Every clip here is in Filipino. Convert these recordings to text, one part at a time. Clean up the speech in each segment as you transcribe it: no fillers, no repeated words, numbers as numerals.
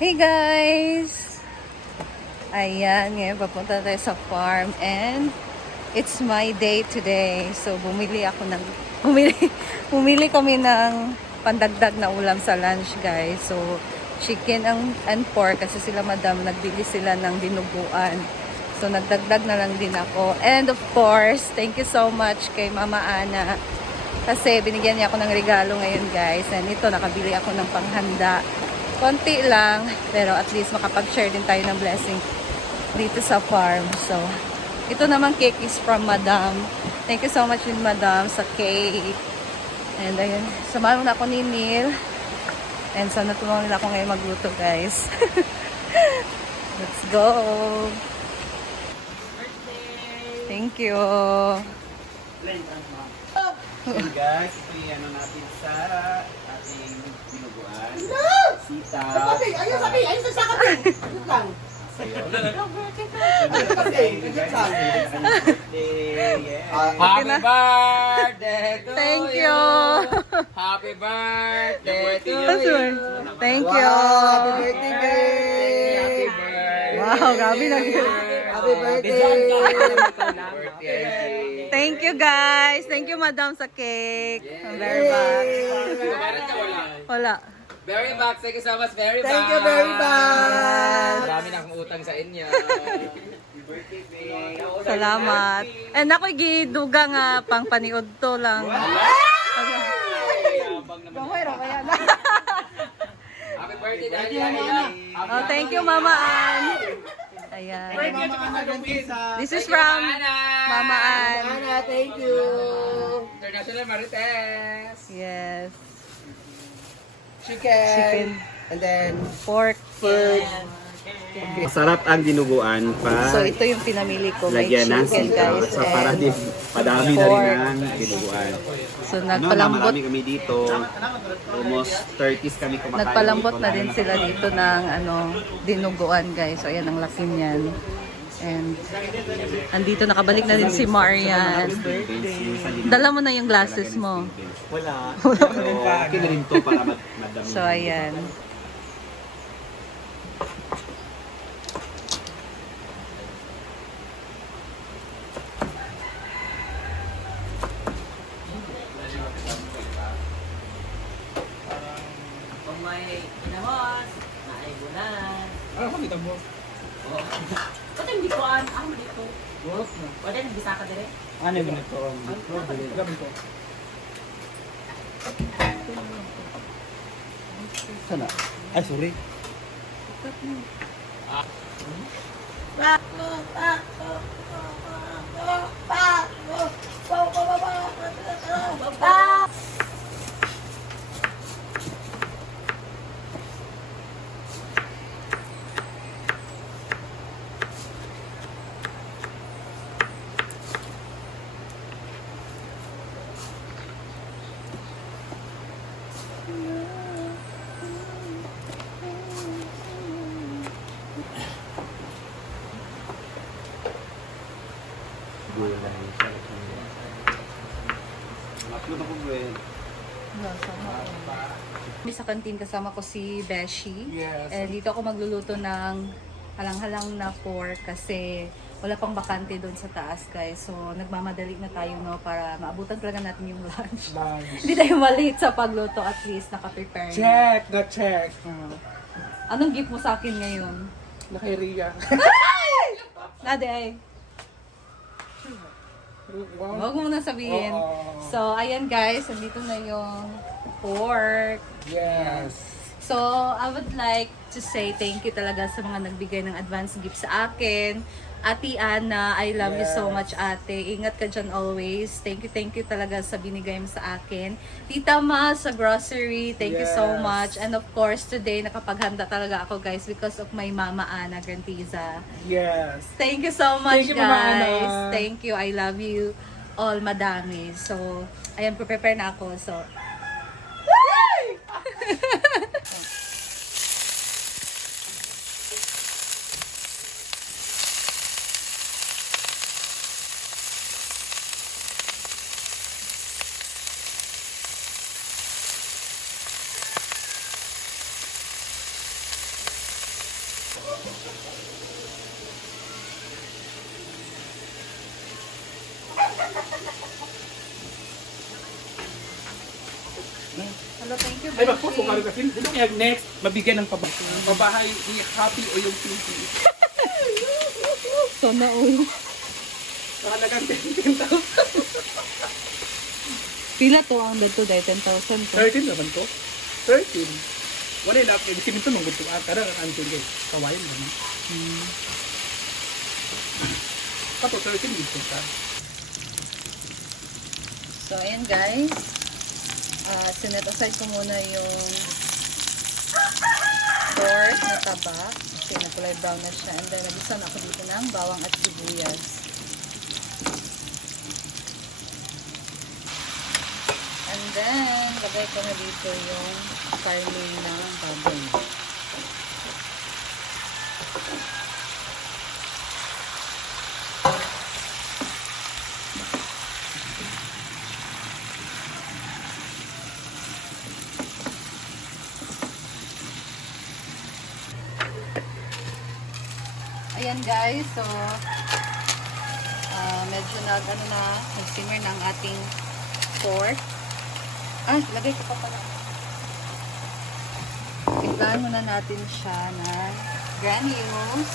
Hey guys! Ayan, ngayon papunta tayo sa farm and it's my day today. So bumili kami ng pandagdag na ulam sa lunch guys. So chicken and pork kasi sila madam nagbili sila ng dinuguan. So nagdagdag na lang din ako. And of course, thank you so much kay Mama Ana. Kasi binigyan niya ako ng regalo ngayon guys. And ito, nakabili ako ng panghanda. Konti lang, pero at least makapag-share din tayo ng blessing dito sa farm. So, ito naman cake is from Madam. Thank you so much din Madam sa cake. And ayun, samahan na ako ni Neil. And sana tulungan nila ako ngayon magluto guys. Let's go! Thank you! And guys, ito yung natin sa ating dinuguan. Sita. Ayun sa kape. Ayun lang. Sayo. Happy birthday to Thank you! Happy birthday to Thank you! Happy birthday, girl. Happy birthday. Wow, grabe na. Happy birthday. Thank you guys. Thank you Madam sa cake. Very much. Wala. Very much. Thank you so much. Very much. Thank you very much. Marami na akong utang sa inyo. Salamat. And ako'y giduga nga pang paniod to lang. Happy birthday, Daddy. Oh, thank you Mama Ann. Ayan. This is from Mama Ann. Ana, thank you. International Marites. Yes. Chicken. And then Pork. Masarap ang dinuguan pa. So ito yung pinamili ko. May Lagyan ng chicken sitaw. guys. So para And din padami na rin ang dinuguan. so Marami nagpalambot. kami dito. Almost 30s kami kumakain. Nagpalambot dito. na din sila dito ng dinuguan guys. So ayan ang laki niyan. And andito nakabalik na din si Marian. Dala mo na yung glasses mo. Wala. Okay na rin to para madami. So ayan. Kung may inamos, naibunan. Ano kami tamo? Ba't hindi ko dito? Wala nang bisa ka dire? Ano yung ito? Gabi ko. Sana? Ay, sorry. Sa kantin kasama ko si Beshi. Yes. And dito ako magluluto ng halang-halang na pork kasi wala pang bakante doon sa taas guys. So nagmamadali na tayo no para maabutan talaga natin yung lunch. Hindi tayo malate sa pagluto, at least naka-prepare na. Check, na-check. Anong gift mo sa akin ngayon? Kay Ria. Nade ay. Wow. Huwag mo na sabihin. Oo. So ayan guys, nandito na yung pork. Yes. So, I would like to say thank you talaga sa mga nagbigay ng advance gift sa akin. Ate Ana, I love you so much ate. Ingat ka dyan always. Thank you talaga sa binigay mo sa akin. Tita Ma sa grocery, thank you so Yes. much. And of course, today nakapaghanda talaga ako guys because of my Mama Ana Grantiza. Yes. Thank you so much Thank you, Mama guys. Ana. Thank you. I love you all madami. So, ayan, prepare na ako. So, Hello, thank you, Ay, bakit po Beshi. kasi dito kaya next, mabigyan ng pabahay ni Happy o yung Pinky. So, naul. Nakalagang 10,000. Pila to ang dito dahil 10,000 to. 13 naman to. 13. Wala na, kasi nito nung gusto ka, kada kakansin kayo. Kawain naman. Kato 13 dito ka. So, ayan guys. Sinet aside ko muna yung pork na taba. Kasi nakulay brown na siya. And then, nagisa na ako dito ng bawang at sibuyas. And then, lagay ko na dito yung karne ng baboy. Ayan guys, so medyo nag-simmer ng ating pork. Lagay ko pa pala. Timplahan muna natin siya ng granules.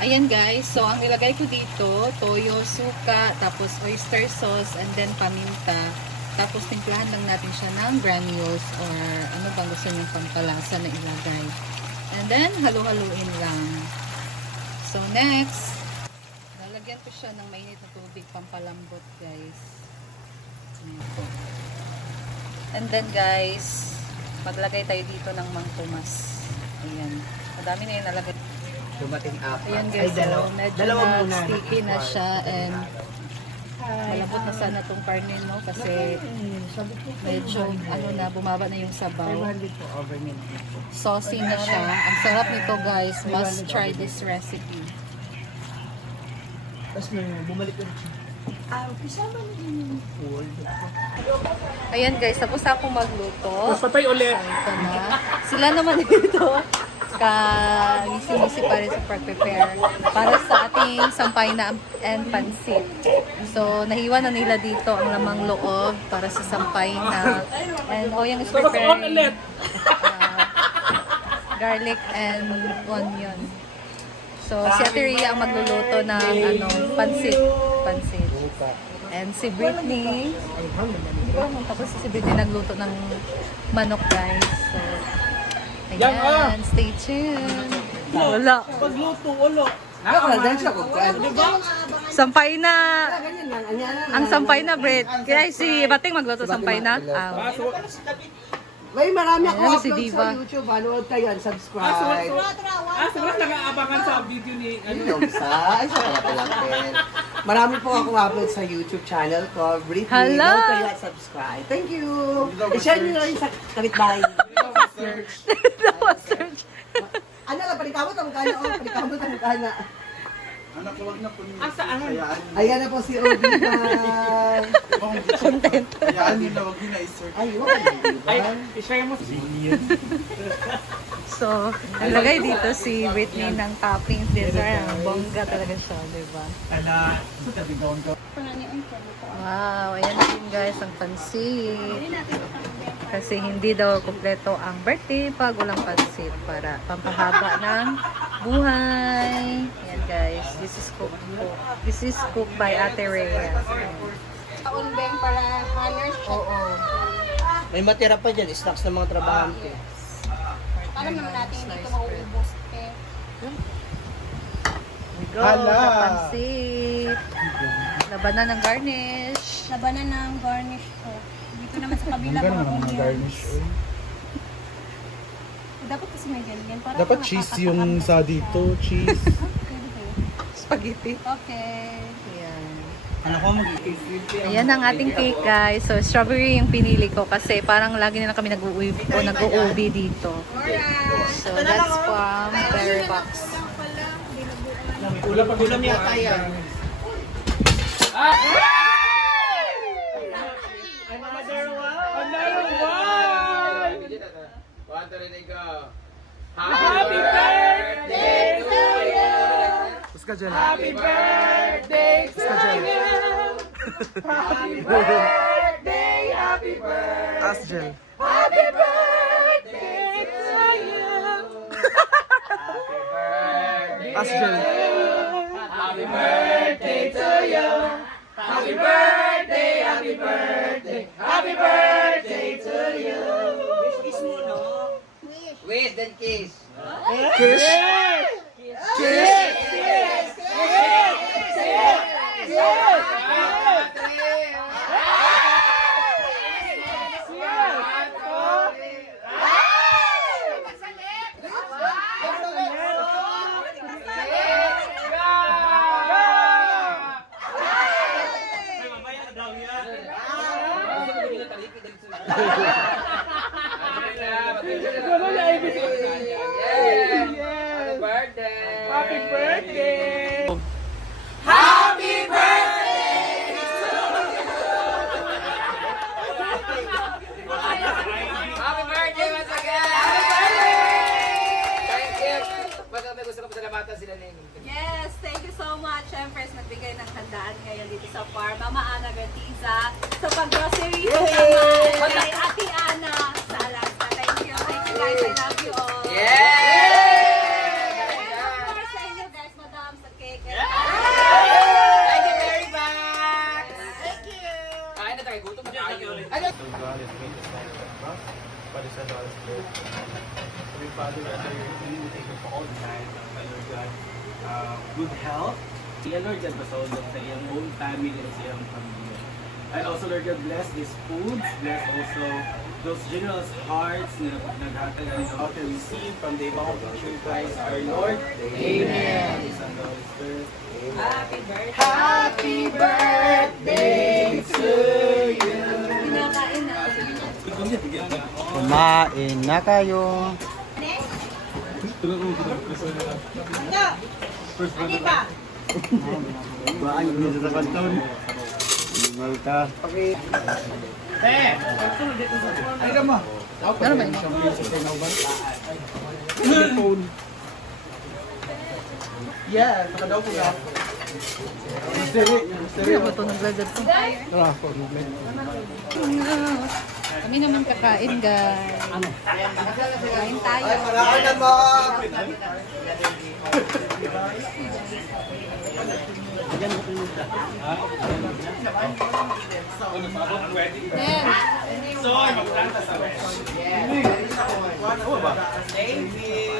Ayan guys, so ang nilagay ko dito, toyo, suka, tapos oyster sauce, and then paminta. Tapos timplahan lang natin siya ng granules or ano bang gusto niyong pampalasa na ilagay. And then, halo-haloin lang. So, next, lalagyan ko siya ng mainit na tubig pampalambot, guys. And then, guys, maglagay tayo dito ng mangtumas. Ayan. Madami na yung nalagay. Dumating ako. Ayan, guys. So, medyo dalawa muna. sticky na siya and malambot na sana tong karne, no? Kasi medyo, bumaba na yung sabaw. Saucy na siya. Ang sarap nito, guys. Must try this recipe. Tapos bumalik ko na siya. Ayan, guys. Tapos ako magluto. Tapos patay ulit. Ito na. Sila naman dito. Misi-misi pa rin sa prepare para sa ating sampay na and pansit. So, nahiwa na nila dito ang lamang loob para sa sampay na. And Oyang is preparing garlic and onion. So, si Ate Rhea ang magluluto ng pansit. And si Britney, tapos si Britney nagluto ng manok, guys. So, ayan, stay tuned. Wala. Pagluto, wala. Nakakaldang siya kung kaan. Sampay na. Ganyan lang. Anyan lang. Ang sampay na, Brit. Kaya si Bating magluto sampay na. May marami ako Ayan, si upload Diva. sa YouTube. Manood kayo and subscribe. Sobrang nag-aabangan sa video ni Yung ay siya pala palapin. Marami po akong upload sa YouTube channel ko. Britney, Hala! manood kayo at subscribe. Thank you! I-share nyo na rin sa kapitbahay. Ano lang, palikamot ang mukha na. Palikamot ang mukha na. Anak, huwag na po niyo. Saan? Ayan na po si Obina. Content. Hayaan niyo na, huwag niyo na i-search. Ayun. I-share mo si So, nalagay dito si Britney ng toppings. Bongga talaga siya, diba? Wow, ayan na din guys ang pansit. Kasi hindi daw kumpleto ang birthday pag walang pansit para pampahaba ng buhay. Ayan guys, this is cooked by Ate Rhea. Unbeng para honors. Oo. May matira pa dyan, snacks ng mga trabahante. Alam naman natin hindi ito mauubos. Go, Hala! na pansit. Labanan ng garnish. Labanan ng garnish ko. Dito naman sa kabila mga onions. Dapat kasi may ganyan. Para Dapat cheese yung sa dito, cheese. Spaghetti. Okay. Ayan. Ano ko mag-i-taste? Ayan ang ating cake, guys. So, strawberry yung pinili ko kasi parang lagi na lang kami nag-uubi dito. So, that's from Berry Box. Ulam yata yan. Another one! One, two, three, go. Happy birthday to you! Tapos ka dyan. Happy birthday to you! Happy birthday, happy birthday! Taas dyan. Happy birthday to you! Taas dyan. Happy birthday to you! Happy birthday, happy birthday! Happy birthday to you! Kiss mo, no? Wait, then kiss. Kiss. Happy birthday! Happy birthday once again! Thank you! Ba't may gusto ko pasalamatan sila na Yes, thank you so much. Siyempre, nagbigay ng handaan ngayon dito sa farm. Mama Ana Gartiza, sa pag-grocery ko naman, kay Ate Ana, sa Alaska. Thank you guys. I love you all. Yeah! And of course, sa inyo guys, madam, sa cake. And Thank you very much! Thank you! Kain na tayo, gutom na tayo. Good health. Siya, Lord God, pasaulog sa iyang own family and sa iyang pamilya. And also, Lord God, bless these foods. Bless also those generous hearts na naghatag na how to receive from the above picture Christ our Lord. Amen. Son, the Holy Spirit. Happy birthday to you. pinakain na. Kumain na kayo. Kumain dito sa kanton. Mal ka. Ay ka mo. Ano ba yun? Phone. Yeah, nakadaw ko ka. Ano ba ito? Naglagad ko. Kami naman kakain, guys. Kain tayo. Marami na mo. Then, Thank you!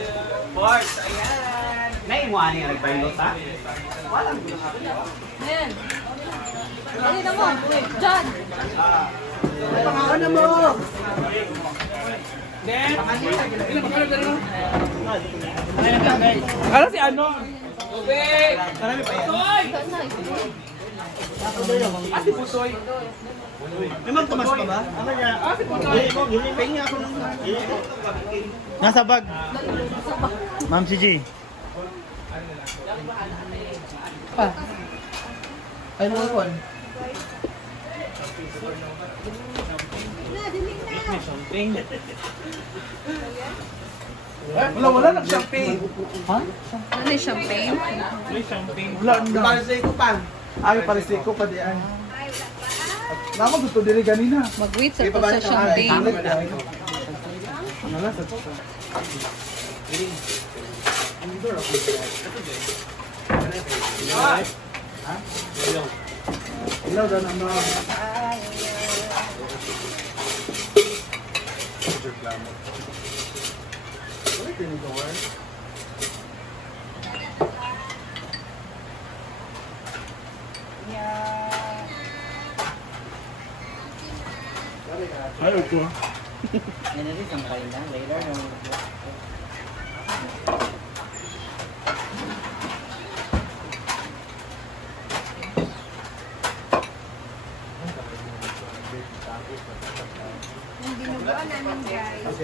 Boys, ayan! Naimuha niya nagbaylot ha? then. Dali na mo. John. Pangalan na mo. Ano si ano? Tubig! Pusoy! Ate Pusoy! May magtumas pa ba? Ate Pusoy! Pahinga ako ng... Nasa bag. Ma'am si G. Ay, mo kon. Wala nag-champagne. Ano yung champagne? Wala na. Para sa iko pa. Ay, parisik ko pa diyan. Naman gusto dili ganina. Mag-wait sa to sa champagne. Ilaw dan ang mga... Ayaw ko. Yan na rin ang kailan. Later, no. Yung binubuan namin, guys, is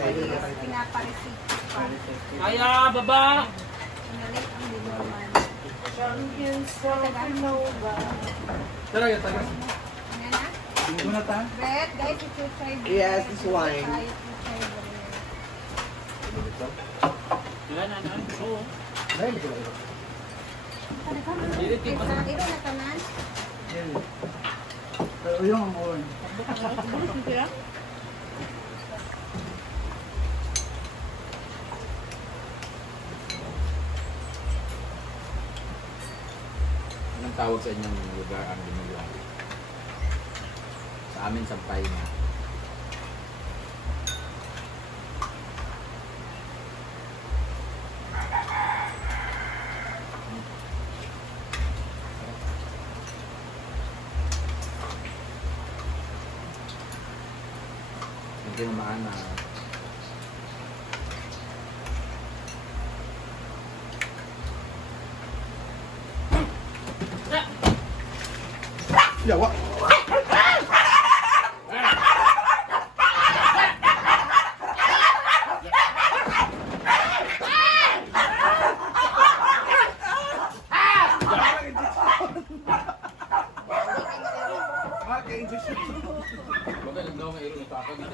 pinapareceipt pa. Kaya, baba! Pinalit ang binubuan. Tara, yan, taga. Ano na? Muna ta. Brett, guys, if you try Yes, this wine. try it, you try it. Wala na. Oo. Dahil ko lang. Pero yung ang own. Anong tawag sa inyong lugar ang dinuguan? Sa amin, sampay na. Hindi mo maana. Yawa. Huwag ka lang daw may ilo. Ipapagod